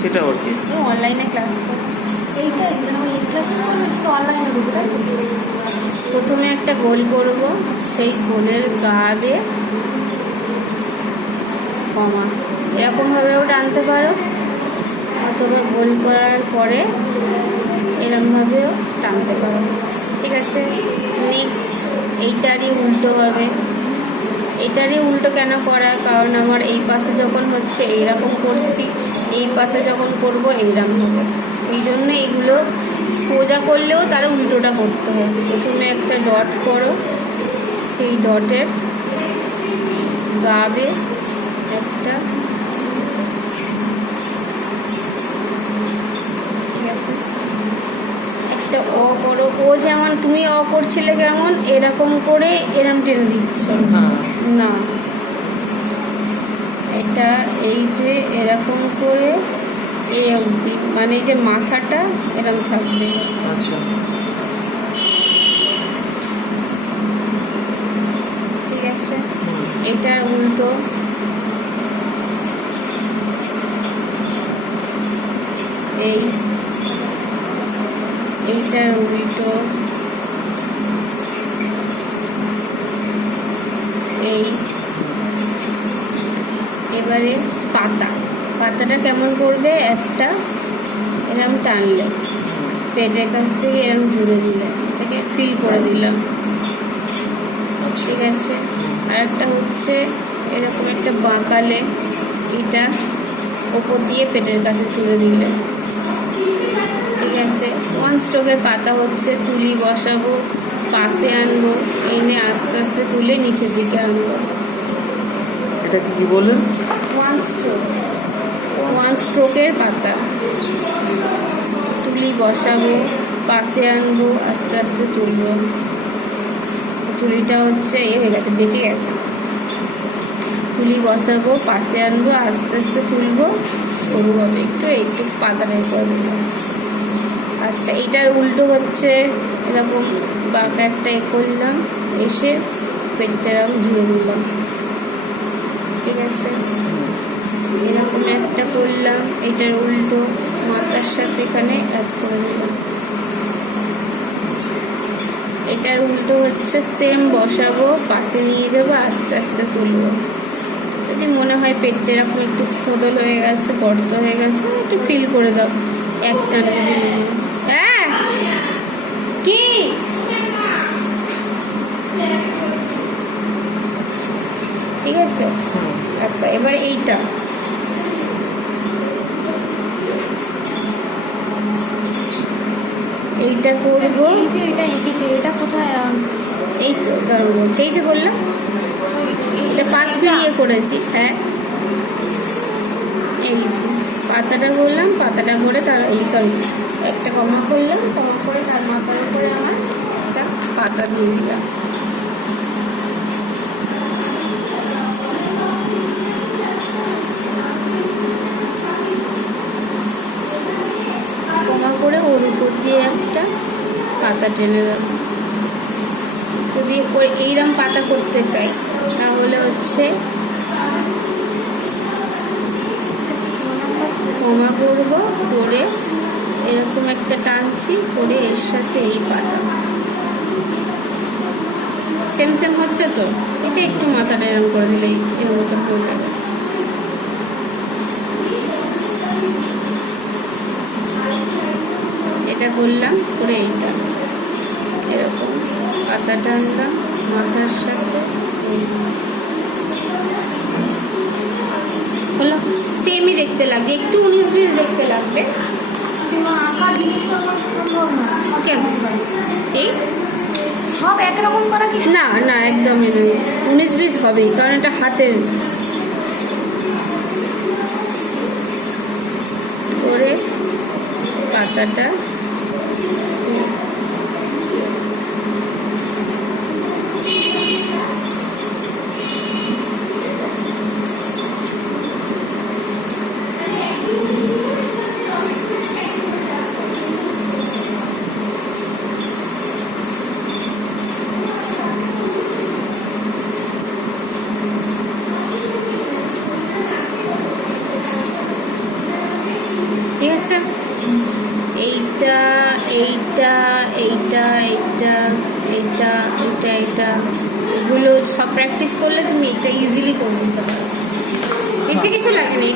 সেটা ওর কি অনলাইনে ক্লাস করো। এইটা এই ক্লাসটা তো অনলাইনে দেবো, তাই তো? প্রথমে একটা গোল করব, সেই গোলের গাবে কমা এরকমভাবেও টানতে পারো, অথবা গোল করার পরে এরকমভাবেও টানতে পারো। ঠিক আছে, নেক্সট এইটারই উল্টো হবে। এইটারই উল্টো কেন করা? কারণ আমার এই পাশে যখন হচ্ছে এইরকম করছি, এই পাশে যখন করব এইরকম হবে, সেই জন্য এগুলো সোজা করলেও তার উল্টোটা করতে হবে। প্রথমে একটা ডট করো, সেই ডটের গাবে একটা, ঠিক আছে, একটা অ করো। ও যেমন তুমি অ করছিলে কেমন এরকম করে এরম টেনে দিচ্ছ না, এটা এই যে এরকম করে এ অবধি, মানে এই যে মাথাটা এরকম থাকবে। আচ্ছা, ঠিক আছে, এটার উল্টো এইটার উল্টো এই। এবারে পাতাটা কেমন করবে? একটা এরম টানলে পেটের কাছ থেকে এরম জুড়ে দিলে, এটাকে ফিল করে দিলাম। ঠিক আছে, আর একটা হচ্ছে এরকম একটা বাঁকালে এটা ওপর দিয়ে পেটের কাছে জুড়ে দিলে। ঠিক আছে, ওয়ান স্ট্রোকের পাতা হচ্ছে তুলি বসাবো, পাশে আনবো, এনে আস্তে আস্তে তুলে নিচের দিকে আনবো। এটা কি বললেন? ওয়ান স্ট্রোকের পাতা, তুলি বসাবো, পাশে আনবো, আস্তে আস্তে তুলবো। তুলিটা হচ্ছে এ হয়ে গেছে, বেঁকে গেছে। তুলি বসাবো, পাশে আনবো, আস্তে আস্তে তুলবো, সরু হবে একটু, একটু পাতাটাই করে দিলাম। আচ্ছা, এটার উল্টো হচ্ছে এরকম বাঁকা একটা এ করলাম, এসে পেটটা এরকম জুড়ে দিলাম। ঠিক আছে, এরকম একটা করলাম, এটার উল্টো মাথার সাথে এখানে অ্যাড করে দিলাম। এটার উল্টো হচ্ছে সেম বসাবো, পাশে নিয়ে যাবো, আস্তে আস্তে তুলবো। যদি মনে হয় পেটটা এরকম একটু খোদল হয়ে গেছে, গর্ত হয়ে গেছে, একটু ফিল করে দাও একটা। হ্যাঁ, কি ঠিক আছে? আচ্ছা, এবারে এইটা করবো। এটা কোথায়? এই তো ধরো বলছি, এই যে বললাম এটা পাঁচ বিলিয়ে করেছি। হ্যাঁ, এই যে পাতাটা করলাম, পাতাটা করে তার এই সরি একটা কমা করলাম, কমা করে তার মাথার উপরে আমার একটা পাতা দিয়ে দিলাম। কমা করে ওর উপর দিয়ে একটা পাতা টেনে দেবো। যদি এইরকম পাতা করতে চাই তাহলে হচ্ছে কমা করব, করে এরকম একটা টানছি, করে এর সাথে এই পাতা সেম সেম হচ্ছে। তো এটা একটু মাথাটা এরকম করে দিলেই এর মতো হয়ে যাবে। এটা করলাম, করে এইটা এরকম পাতাটা আনলাম মাথার সাথে, হলো সেমই দেখতে লাগছে, একটু 19-20 দেখতে লাগবে। আঁকা জিনিসটা সম্ভব না কেন? এই সব একরকম করা কি? না না, একদমই নয়, 19-20 হবেই, কারণ এটা হাতের করে পাতাটা ঠিক আছে? এইটা এইটা এইটা এইটা এইটা এইটা এইটা এগুলো সব প্র্যাকটিস করলে তুমি এটা ইজিলি করে নিতে পারো। বেশি কিছু লাগে না, এটা